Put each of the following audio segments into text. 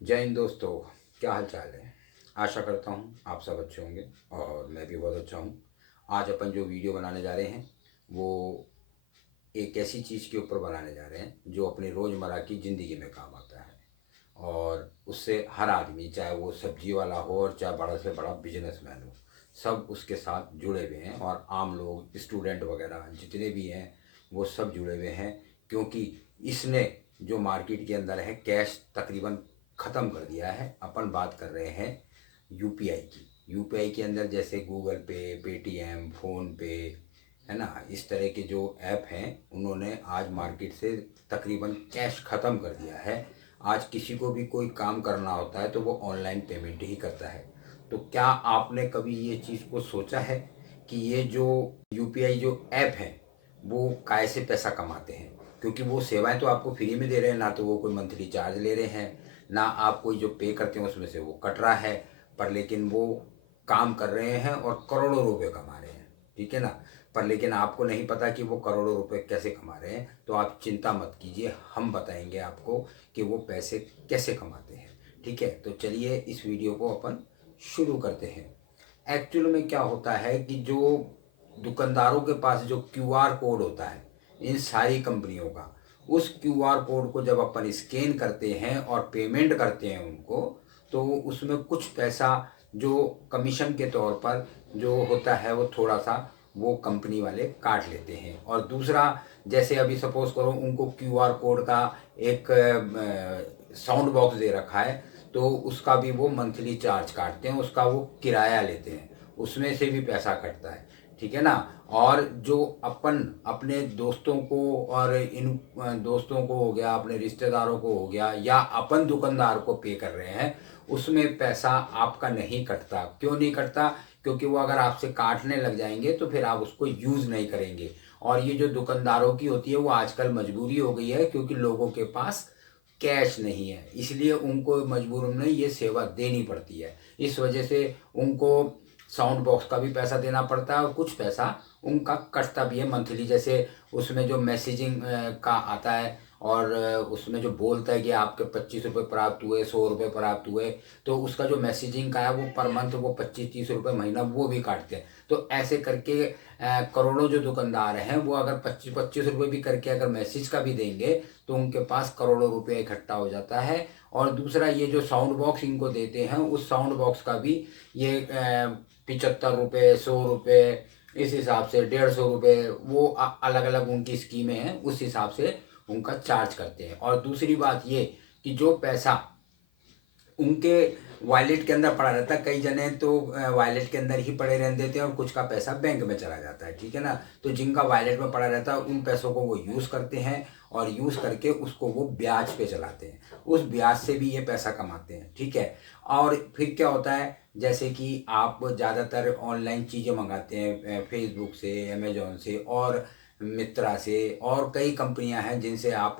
जय हिंद दोस्तों। क्या हाल चाल है। आशा करता हूँ आप सब अच्छे होंगे और मैं भी बहुत अच्छा हूँ। आज अपन जो वीडियो बनाने जा रहे हैं वो एक ऐसी चीज़ के ऊपर बनाने जा रहे हैं जो अपनी रोज़मर्रा की ज़िंदगी में काम आता है और उससे हर आदमी, चाहे वो सब्जी वाला हो और चाहे बड़ा से बड़ा बिजनेसमैन हो, सब उसके साथ जुड़े हुए हैं। और आम लोग, स्टूडेंट वगैरह जितने भी हैं वो सब जुड़े हुए हैं, क्योंकि इसने जो मार्केट के अंदर है कैश तकरीबन ख़त्म कर दिया है। अपन बात कर रहे हैं यूपीआई की। यूपीआई के अंदर जैसे गूगल पे, पेटीएम, फ़ोन पे, है ना, इस तरह के जो ऐप हैं उन्होंने आज मार्केट से तकरीबन कैश ख़त्म कर दिया है। आज किसी को भी कोई काम करना होता है तो वो ऑनलाइन पेमेंट ही करता है। तो क्या आपने कभी ये चीज़ को सोचा है कि ये जो यूपीआई जो ऐप है वो काय से पैसा कमाते हैं? क्योंकि वो सेवाएं तो आपको फ्री में दे रहे हैं, ना तो वो कोई मंथली चार्ज ले रहे हैं, ना आप कोई जो पे करते हैं उसमें से वो कट रहा है, पर लेकिन वो काम कर रहे हैं और करोड़ों रुपए कमा रहे हैं। ठीक है ना। पर लेकिन आपको नहीं पता कि वो करोड़ों रुपए कैसे कमा रहे हैं। तो आप चिंता मत कीजिए, हम बताएंगे आपको कि वो पैसे कैसे कमाते हैं। ठीक है, तो चलिए इस वीडियो को अपन शुरू करते हैं। एक्चुअल में क्या होता है कि जो दुकानदारों के पास जो क्यूआर कोड होता है इन सारी कंपनियों का, उस क्यूआर कोड को जब अपन स्कैन करते हैं और पेमेंट करते हैं उनको, तो उसमें कुछ पैसा जो कमीशन के तौर पर जो होता है वो थोड़ा सा वो कंपनी वाले काट लेते हैं। और दूसरा, जैसे अभी सपोज करो उनको क्यूआर कोड का एक साउंड बॉक्स दे रखा है, तो उसका भी वो मंथली चार्ज काटते हैं, उसका वो किराया लेते हैं, उसमें से भी पैसा कटता है। ठीक है ना। और जो अपन अपने दोस्तों को और इन दोस्तों को हो गया, अपने रिश्तेदारों को हो गया, या अपन दुकानदार को पे कर रहे हैं, उसमें पैसा आपका नहीं कटता। क्यों नहीं कटता? क्योंकि वो अगर आपसे काटने लग जाएंगे तो फिर आप उसको यूज़ नहीं करेंगे। और ये जो दुकानदारों की होती है वो आजकल मजबूरी हो गई है, क्योंकि लोगों के पास कैश नहीं है, इसलिए उनको मजबूरन में ये सेवा देनी पड़ती है। इस वजह से उनको साउंड बॉक्स का भी पैसा देना पड़ता है और कुछ पैसा उनका कटता भी है मंथली। जैसे उसमें जो मैसेजिंग का आता है और उसमें जो बोलता है कि आपके 25 रुपये प्राप्त हुए, 100 रुपये प्राप्त हुए, तो उसका जो मैसेजिंग का है वो पर मंथ वो 25-30 रुपये महीना वो भी काटते हैं। तो ऐसे करके करोड़ों जो दुकानदार हैं वो अगर 25-25 रुपये भी करके अगर मैसेज का भी देंगे तो उनके पास करोड़ों रुपये इकट्ठा हो जाता है। और दूसरा, ये जो साउंड बॉक्स इनको देते हैं उस साउंड बॉक्स का भी ये 75 रुपये, 100 रुपये, इस हिसाब से 150 रुपये, वो अलग अलग उनकी स्कीमें हैं, उस हिसाब से उनका चार्ज करते हैं। और दूसरी बात ये कि जो पैसा उनके वॉलेट के अंदर पड़ा रहता है, कई जने तो वॉलेट के अंदर ही पड़े रहने देते हैं और कुछ का पैसा बैंक में चला जाता है। ठीक है ना। तो जिनका वॉलेट में पड़ा रहता है उन पैसों को वो यूज़ करते हैं और यूज़ करके उसको वो ब्याज पे चलाते हैं, उस ब्याज से भी ये पैसा कमाते हैं। ठीक है। और फिर क्या होता है, जैसे कि आप ज़्यादातर ऑनलाइन चीज़ें मंगाते हैं फेसबुक से, अमेजोन से और मित्रा से, और कई कंपनियां हैं जिनसे आप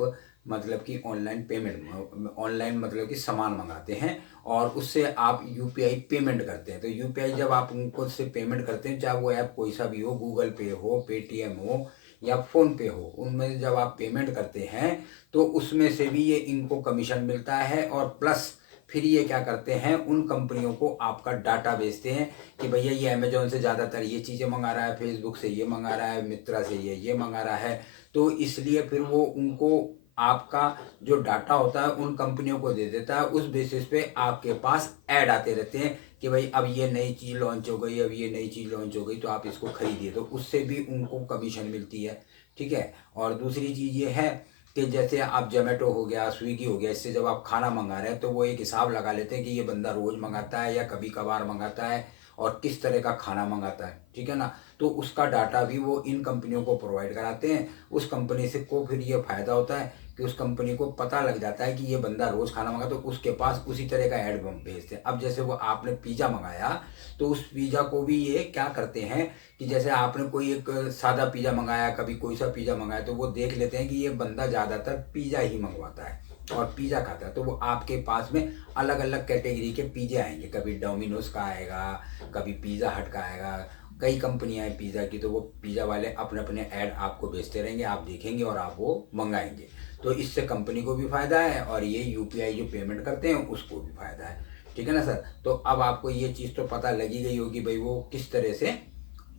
मतलब कि ऑनलाइन पेमेंट, ऑनलाइन मतलब कि सामान मंगाते हैं और उससे आप यूपीआई पेमेंट करते हैं। तो यूपीआई जब आप उनको से पेमेंट करते हैं, चाहे वो ऐप कोई सा भी हो, गूगल पे हो, पेटीएम हो या फ़ोन पे हो, उनमें जब आप पेमेंट करते हैं तो उसमें से भी ये इनको कमीशन मिलता है। और प्लस फिर ये क्या करते हैं, उन कंपनियों को आपका डाटा बेचते हैं कि भैया ये अमेजोन से ज़्यादातर ये चीज़ें मंगा रहा है, फेसबुक से ये मंगा रहा है, मित्रा से ये मंगा रहा है। तो इसलिए फिर वो उनको आपका जो डाटा होता है उन कंपनियों को दे देता है। उस बेसिस पे आपके पास ऐड आते रहते हैं कि भाई अब ये नई चीज़ लॉन्च हो गई, अब ये नई चीज़ लॉन्च हो गई, तो आप इसको खरीदिए। तो उससे भी उनको कमीशन मिलती है। ठीक है। और दूसरी चीज़ ये है कि जैसे आप जोमेटो हो गया, स्विगी हो गया, इससे जब आप खाना मंगा रहे हैं तो वो एक हिसाब लगा लेते हैं कि ये बंदा रोज़ मंगाता है या कभी कभार मंगाता है और किस तरह का खाना मंगाता है। ठीक है ना। तो उसका डाटा भी वो इन कंपनियों को प्रोवाइड कराते हैं। उस कंपनी से को फिर ये फ़ायदा होता है कि उस कंपनी को पता लग जाता है कि ये बंदा रोज़ खाना मंगा, तो उसके पास उसी तरह का ऐड भेजते हैं। अब जैसे वो आपने पिज़्ज़ा मंगाया, तो उस पिज़्ज़ा को भी ये क्या करते हैं कि जैसे आपने कोई एक सादा पिज़्ज़ा मंगाया, कभी कोई सा पिज़्ज़ा मंगाया, तो वो देख लेते हैं कि ये बंदा ज़्यादातर पिज़्ज़ा ही मंगवाता है और पिज़्ज़ा खाता है, तो वो आपके पास में अलग अलग कैटेगरी के पिज़्ज़ा आएंगे। कभी डोमिनोज का आएगा, कभी पिज़्ज़ा हट का आएगा, कई कंपनियां हैं पिज़्ज़ा की, तो वो पिज़्ज़ा वाले अपने अपने ऐड आपको बेचते रहेंगे, आप देखेंगे और आप वो मंगाएंगे। तो इससे कंपनी को भी फ़ायदा है और ये यूपीआई जो पेमेंट करते हैं उसको भी फ़ायदा है। ठीक है ना सर। तो अब आपको ये चीज़ तो पता लगी गई होगी भाई वो किस तरह से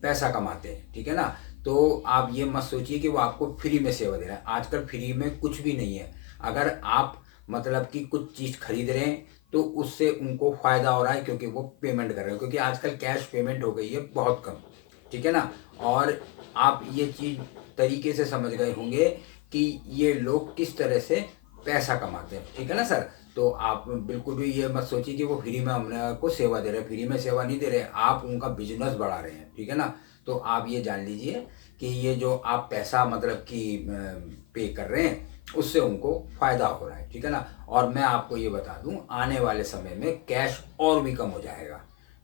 पैसा कमाते हैं। ठीक है ना। तो आप ये मत सोचिए कि वो आपको फ्री में सेवा दे रहा है। आजकल फ्री में कुछ भी नहीं है। अगर आप मतलब कि कुछ चीज़ खरीद रहे हैं तो उससे उनको फ़ायदा हो रहा है क्योंकि वो पेमेंट कर रहे हैं, क्योंकि आजकल कैश पेमेंट हो गई है बहुत कम। ठीक है ना। और आप ये चीज़ तरीके से समझ गए होंगे कि ये लोग किस तरह से पैसा कमाते हैं। ठीक है ना सर। तो आप बिल्कुल भी ये मत सोचिए कि वो फ्री में हमने को सेवा दे रहे हैं। फ्री में सेवा नहीं दे रहे, आप उनका बिजनेस बढ़ा रहे हैं। ठीक है ना। तो आप ये जान लीजिए कि ये जो आप पैसा मतलब कि पे कर रहे हैं उससे उनको फ़ायदा हो रहा है। ठीक है ना। और मैं आपको ये बता दूं आने वाले समय में कैश और भी कम हो जाएगा।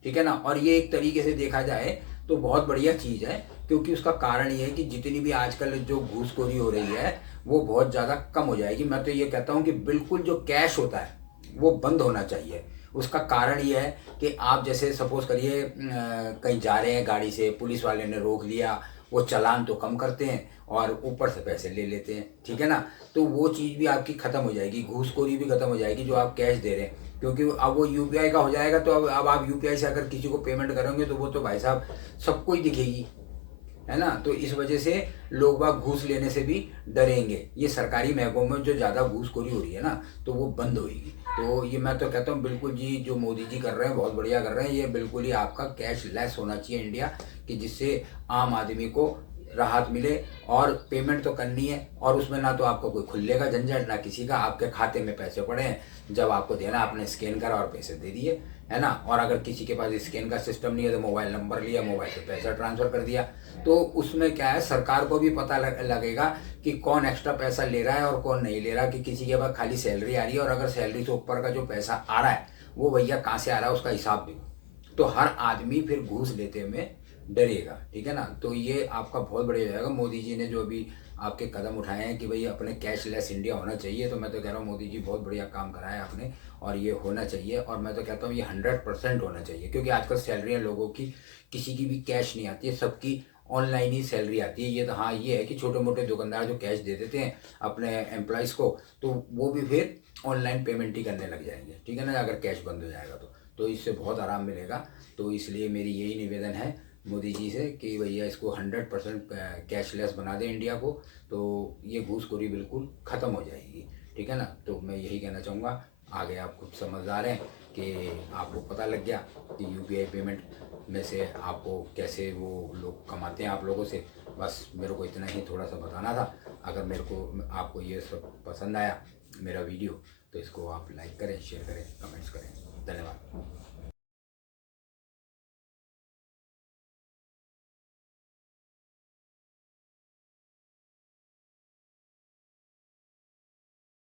ठीक है ना। और ये एक तरीके से देखा जाए तो बहुत बढ़िया चीज़ है, क्योंकि उसका कारण ये है कि जितनी भी आजकल जो घूसखोरी हो रही है वो बहुत ज़्यादा कम हो जाएगी। मैं तो ये कहता हूँ कि बिल्कुल जो कैश होता है वो बंद होना चाहिए। उसका कारण ये है कि आप जैसे सपोज़ करिए कहीं जा रहे हैं गाड़ी से, पुलिस वाले ने रोक लिया, वो चालान तो कम करते हैं और ऊपर से पैसे ले लेते हैं। ठीक है ना। तो वो चीज़ भी आपकी ख़त्म हो जाएगी, घूसखोरी भी ख़त्म हो जाएगी जो आप कैश दे रहे हैं, क्योंकि अब वो यूपीआई का हो जाएगा। तो अब आप यूपीआई से अगर किसी को पेमेंट करेंगे तो वो तो भाई साहब सबको ही दिखेगी, है ना। तो इस वजह से लोग बाग घूस लेने से भी डरेंगे। ये सरकारी महकमों में जो ज़्यादा घूसखोरी हो रही है ना तो वो बंद होगी। तो ये मैं तो कहता हूँ बिल्कुल जी जो मोदी जी कर रहे हैं बहुत बढ़िया कर रहे हैं। ये बिल्कुल ही आपका कैश लेस होना चाहिए इंडिया, कि जिससे आम आदमी को राहत मिले। और पेमेंट तो करनी है और उसमें ना तो आपको कोई खुलने का झंझट ना किसी का, आपके खाते में पैसे पड़े हैं, जब आपको देना आपने स्कैन करा और पैसे दे दिए, है ना। और अगर किसी के पास स्कैन का सिस्टम नहीं है तो मोबाइल नंबर लिया, मोबाइल से पैसा ट्रांसफ़र कर दिया। तो उसमें क्या है, सरकार को भी पता लगेगा कि कौन एक्स्ट्रा पैसा ले रहा है और कौन नहीं ले रहा, कि किसी के पास खाली सैलरी आ रही है और अगर सैलरी से ऊपर का जो पैसा आ रहा है वो भैया कहाँ से आ रहा है उसका हिसाब भी। तो हर आदमी फिर घूस लेते में डरेगा। ठीक है ना। तो ये आपका बहुत बढ़िया हो जाएगा। मोदी जी ने जो अभी आपके कदम उठाए हैं कि भाई अपने कैशलेस इंडिया होना चाहिए, तो मैं तो कह रहा हूँ मोदी जी बहुत बढ़िया काम करा है आपने, और ये होना चाहिए। और मैं तो कहता हूँ ये 100% होना चाहिए, क्योंकि आजकल सैलरियाँ लोगों की किसी की भी कैश नहीं आती है, सबकी ऑनलाइन ही सैलरी आती है। ये तो हाँ ये है कि छोटे मोटे दुकानदार जो कैश दे देते हैं अपने एम्प्लॉयज़ को, तो वो भी फिर ऑनलाइन पेमेंट ही करने लग जाएंगे। ठीक है ना, अगर कैश बंद हो जाएगा तो इससे बहुत आराम मिलेगा। तो इसलिए मेरी यही निवेदन है मोदी जी से कि भैया इसको 100% कैशलेस बना दें इंडिया को, तो ये घूसखोरी बिल्कुल ख़त्म हो जाएगी। ठीक है ना। तो मैं यही कहना चाहूँगा। आगे आप खुद समझदार हैं कि आपको पता लग गया कि यूपीआई पेमेंट में से आपको कैसे वो लोग कमाते हैं आप लोगों से। बस मेरे को इतना ही थोड़ा सा बताना था। अगर मेरे को आपको ये सब पसंद आया मेरा वीडियो तो इसको आप लाइक करें, शेयर करें, कमेंट्स करें। धन्यवाद।